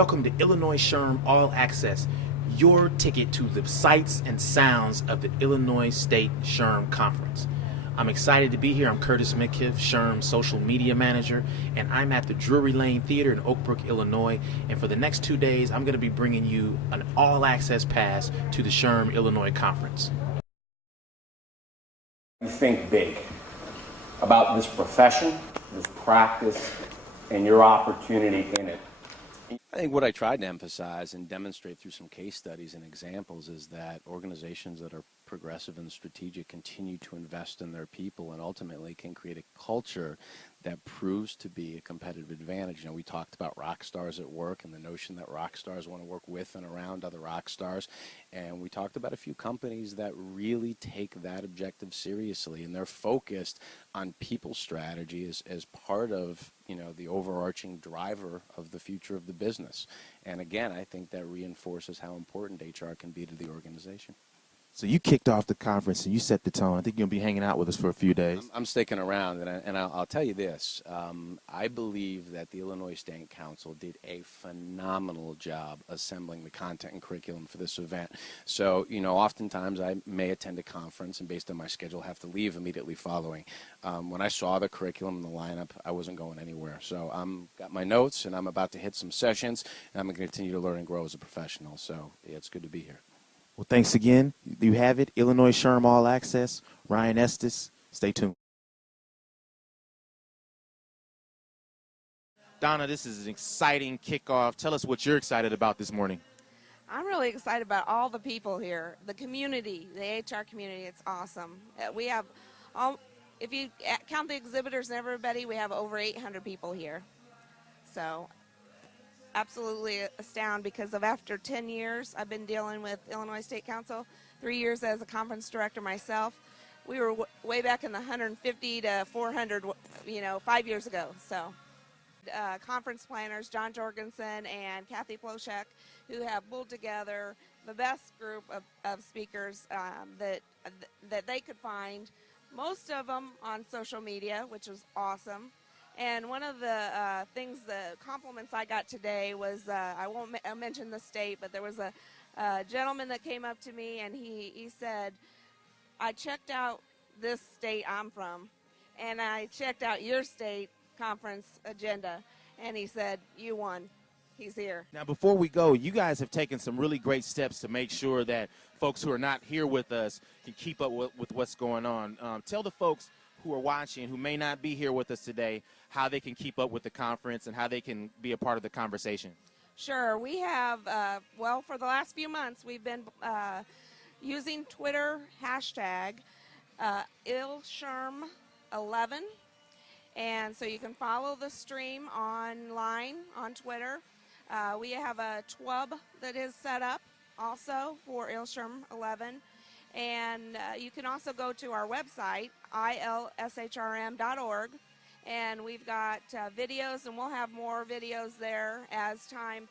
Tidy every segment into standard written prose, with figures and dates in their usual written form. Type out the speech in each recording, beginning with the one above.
Welcome to Illinois SHRM All-Access, your ticket to the sights and sounds of the Illinois State SHRM Conference. I'm excited to be here. I'm Curtis McKiff, SHRM's social media manager, and I'm at the Drury Lane Theater in Oak Brook, Illinois. And for the next 2 days, I'm going to be bringing you an all-access pass to the SHRM Illinois Conference. You think big about this profession, this practice, and your opportunity in it. I think what I tried to emphasize and demonstrate through some case studies and examples is that organizations that are progressive and strategic continue to invest in their people and ultimately can create a culture that proves to be a competitive advantage. You know, we talked about rock stars at work and the notion that rock stars want to work with and around other rock stars. And we talked about a few companies that really take that objective seriously, and they're focused on people strategy as part of, you know, the overarching driver of the future of the business. And again, I think that reinforces how important HR can be to the organization. So you kicked off the conference and you set the tone. I think you'll be hanging out with us for a few days. I'm sticking around, and I'll tell you this. I believe that the Illinois State Council did a phenomenal job assembling the content and curriculum for this event. So, you know, oftentimes I may attend a conference and based on my schedule have to leave immediately following. When I saw the curriculum and the lineup, I wasn't going anywhere. So I'm got my notes and I'm about to hit some sessions, and I'm going to continue to learn and grow as a professional. So yeah, it's good to be here. Well, thanks again. You have it. Illinois SHRM All-Access. Ryan Estes. Stay tuned. Donna, this is an exciting kickoff. Tell us what you're excited about this morning. I'm really excited about all the people here, the community, the HR community. It's awesome. We have, if you count the exhibitors and everybody, we have over 800 people here. So absolutely astounded because of after 10 years I've been dealing with Illinois State Council, 3 years as a conference director myself. We were way back in the 150 to 400, 5 years ago. So conference planners, John Jorgensen and Kathy Ploshek, who have pulled together the best group of speakers that they could find, most of them on social media, which was awesome. And one of the the compliments I got today was, I won't mention the state, but there was a gentleman that came up to me and he said, I checked out this state I'm from, and I checked out your state conference agenda, and he said, you won. He's here. Now, before we go, you guys have taken some really great steps to make sure that folks who are not here with us can keep up with what's going on. Tell the folks who are watching, who may not be here with us today, how they can keep up with the conference and how they can be a part of the conversation. Sure. We have, for the last few months, we've been using Twitter hashtag SHRM11. And so you can follow the stream online on Twitter. We have a TWUB that is set up also for SHRM11. And you can also go to our website, ilshrm.org, and we've got videos, and we'll have more videos there as time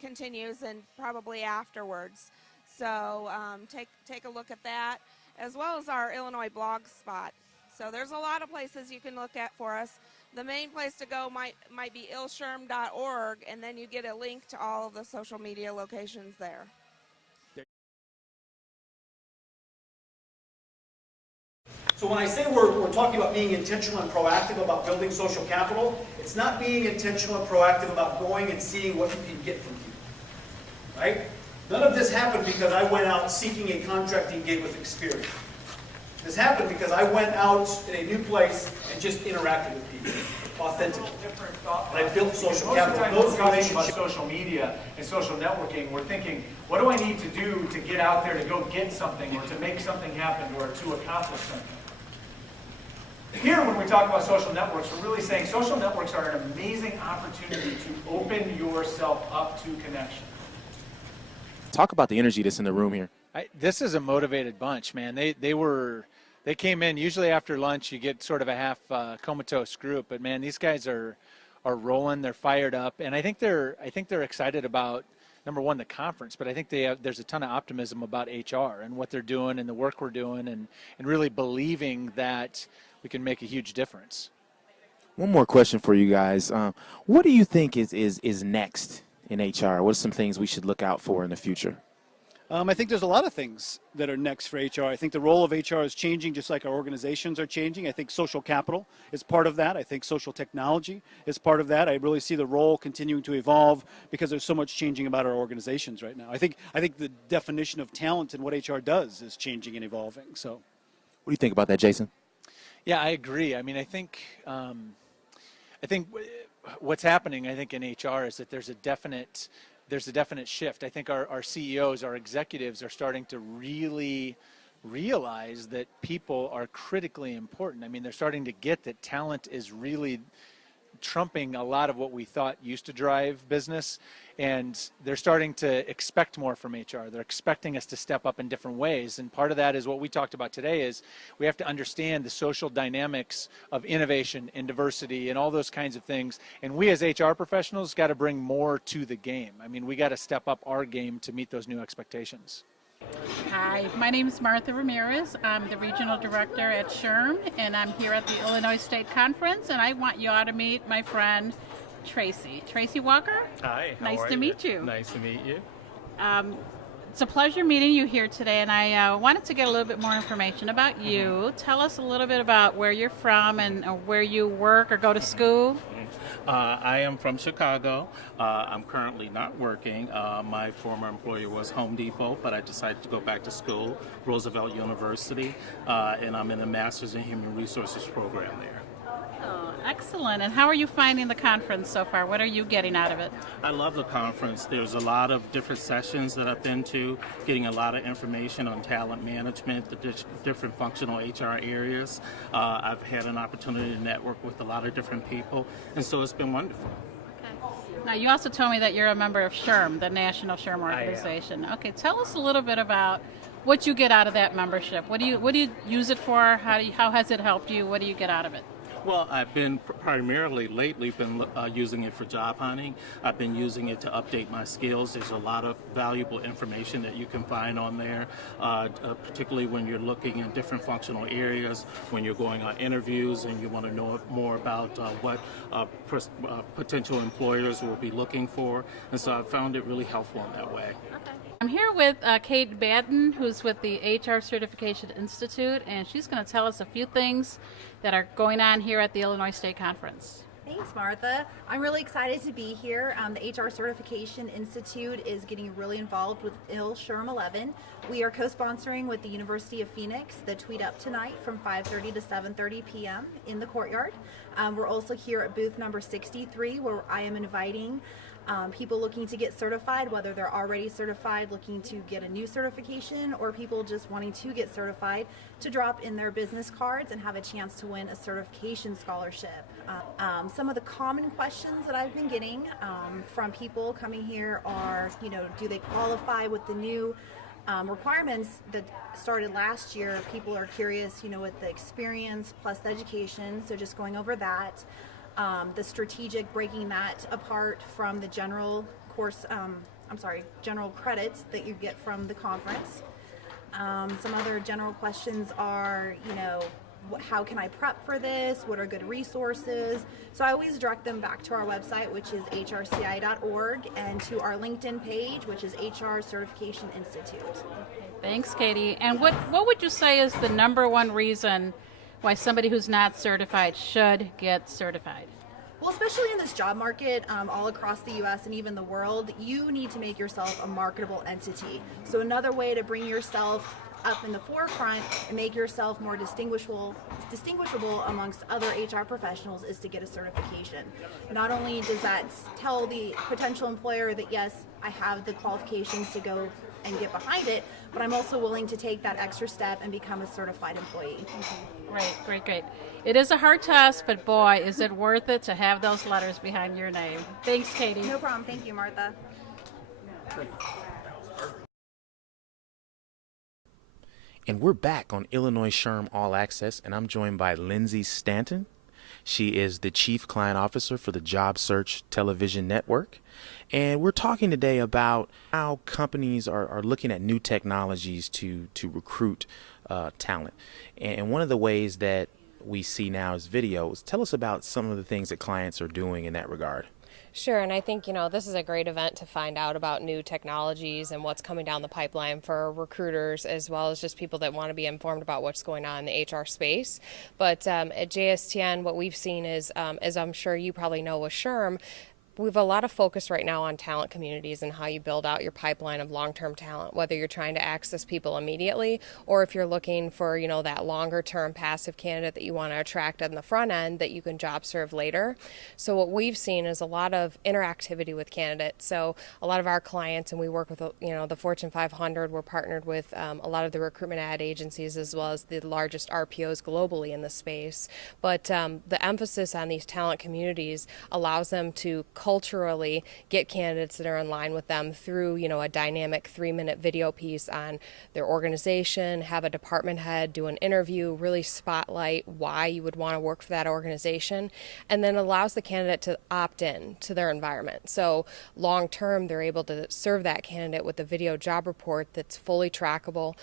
continues and probably afterwards. So take a look at that, as well as our Illinois blog spot. So there's a lot of places you can look at for us. The main place to go might be ilshrm.org, and then you get a link to all of the social media locations there. So when I say we're talking about being intentional and proactive about building social capital, it's not being intentional and proactive about going and seeing what you can get from people, right? None of this happened because I went out seeking a contracting gig with experience. This happened because I went out in a new place and just interacted with people authentically. And I built social capital. Most of the time we're talking about social media and social networking, we're thinking, what do I need to do to get out there to go get something or to make something happen or to accomplish something? Here, when we talk about social networks, we're really saying social networks are an amazing opportunity to open yourself up to connection. Talk about the energy that's in the room here. This is a motivated bunch, man. They came in, usually after lunch you get sort of a half comatose group, but man, these guys are rolling, they're fired up, and I think they're excited about, number one, the conference, but I think there's a ton of optimism about HR and what they're doing and the work we're doing, and really believing that we can make a huge difference. One more question for you guys. What do you think is next in HR? What are some things we should look out for in the future? I think there's a lot of things that are next for HR. I think the role of HR is changing just like our organizations are changing. I think social capital is part of that. I think social technology is part of that. I really see the role continuing to evolve because there's so much changing about our organizations right now. I think the definition of talent and what HR does is changing and evolving. So, What do you think about that, Jason? Yeah, I agree. I mean, I think what's happening, I think, in HR is that there's a definite shift. I think our CEOs, our executives are starting to really realize that people are critically important. I mean, they're starting to get that talent is really trumping a lot of what we thought used to drive business, and they're starting to expect more from HR. They're expecting us to step up in different ways, and part of that is what we talked about today is we have to understand the social dynamics of innovation and diversity and all those kinds of things, and we as HR professionals got to bring more to the game. I mean, we got to step up our game to meet those new expectations. Hi, my name is Martha Ramirez. I'm the Regional Director at SHRM, and I'm here at the Illinois State Conference, and I want you all to meet my friend Tracy. Tracy Walker? Hi, nice to meet you. Nice to meet you. It's a pleasure meeting you here today, and I wanted to get a little bit more information about you. Tell us a little bit about where you're from and where you work or go to school. I am from Chicago. I'm currently not working. My former employer was Home Depot, but I decided to go back to school, Roosevelt University, and I'm in a Master's in Human Resources program there. Oh, excellent. And how are you finding the conference so far? What are you getting out of it? I love the conference. There's a lot of different sessions that I've been to, getting a lot of information on talent management, the different functional HR areas. I've had an opportunity to network with a lot of different people, and so it's been wonderful. Okay. Now, you also told me that you're a member of SHRM, the National SHRM Organization. Okay, tell us a little bit about what you get out of that membership. What do you use it for? How has it helped you? What do you get out of it? Well, I've been primarily lately using it for job hunting. I've been using it to update my skills. There's a lot of valuable information that you can find on there, particularly when you're looking in different functional areas, when you're going on interviews and you want to know more about what potential employers will be looking for. And so I found it really helpful in that way. Okay. I'm here with Kate Batten, who's with the HR Certification Institute, and she's going to tell us a few things that are going on here at the Illinois State Conference. Thanks, Martha. I'm really excited to be here. The HR Certification Institute is getting really involved with SHRM 11. We are co-sponsoring with the University of Phoenix the Tweet Up tonight from 5:30 to 7:30 p.m. in the courtyard. We're also here at booth number 63, where I am inviting people looking to get certified, whether they're already certified, looking to get a new certification, or people just wanting to get certified, to drop in their business cards and have a chance to win a certification scholarship. Some of the common questions that I've been getting from people coming here are, do they qualify with the new requirements that started last year? People are curious, with the experience plus the education, so just going over that. The strategic, breaking that apart from the general course, general credits that you get from the conference. Some other general questions are, how can I prep for this? What are good resources? So I always direct them back to our website, which is hrci.org, and to our LinkedIn page, which is HR Certification Institute. Thanks, Katie. And what would you say is the number one reason why somebody who's not certified should get certified? Well, especially in this job market, all across the U.S. and even the world, you need to make yourself a marketable entity. So another way to bring yourself up in the forefront and make yourself more distinguishable amongst other HR professionals is to get a certification. Not only does that tell the potential employer that, yes, I have the qualifications to go and get behind it, but I'm also willing to take that extra step and become a certified employee. Great. It is a hard test, but boy, is it worth it to have those letters behind your name. Thanks, Katie. No problem. Thank you, Martha. And we're back on Illinois SHRM All-Access, and I'm joined by Lindsay Stanton. She is the Chief Client Officer for the Job Search Television Network. And we're talking today about how companies are looking at new technologies to recruit talent. And one of the ways that we see now is videos. Tell us about some of the things that clients are doing in that regard. Sure, and I think, this is a great event to find out about new technologies and what's coming down the pipeline for recruiters as well as just people that want to be informed about what's going on in the HR space. But at JSTN, what we've seen is, as I'm sure you probably know with SHRM, we have a lot of focus right now on talent communities and how you build out your pipeline of long-term talent, whether you're trying to access people immediately or if you're looking for, that longer-term passive candidate that you want to attract on the front end that you can job serve later. So what we've seen is a lot of interactivity with candidates. So a lot of our clients, and we work with, the Fortune 500, we're partnered with a lot of the recruitment ad agencies as well as the largest RPOs globally in the space. But the emphasis on these talent communities allows them to culturally get candidates that are in line with them through, a dynamic 3-minute video piece on their organization, have a department head do an interview, really spotlight why you would want to work for that organization, and then allows the candidate to opt in to their environment. So long term, they're able to serve that candidate with a video job report that's fully trackable.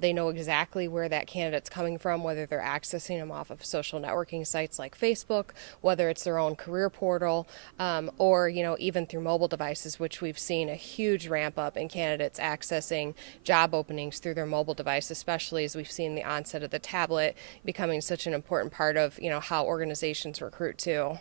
They know exactly where that candidate's coming from, whether they're accessing them off of social networking sites like Facebook, whether it's their own career portal, or even through mobile devices, which we've seen a huge ramp up in candidates accessing job openings through their mobile device, especially as we've seen the onset of the tablet becoming such an important part of how organizations recruit too.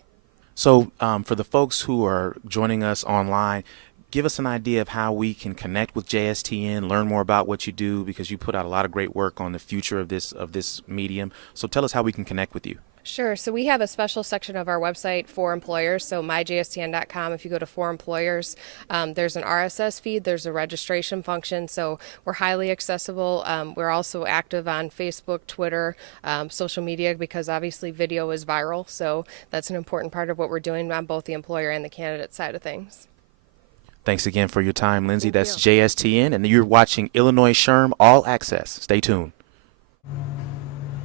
So for the folks who are joining us online, give us an idea of how we can connect with JSTN, learn more about what you do, because you put out a lot of great work on the future of this medium. So tell us how we can connect with you. Sure. So we have a special section of our website for employers. So myjstn.com, if you go to For Employers, there's an RSS feed, there's a registration function. So we're highly accessible. We're also active on Facebook, Twitter, social media, because obviously video is viral. So that's an important part of what we're doing on both the employer and the candidate side of things. Thanks again for your time, Lindsay. That's JSTN, and you're watching Illinois SHRM All-Access. Stay tuned.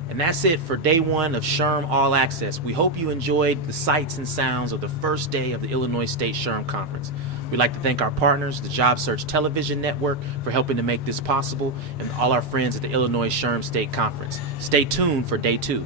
And that's it for day one of SHRM All-Access. We hope you enjoyed the sights and sounds of the first day of the Illinois State SHRM Conference. We'd like to thank our partners, the Job Search Television Network, for helping to make this possible, and all our friends at the Illinois SHRM State Conference. Stay tuned for day two.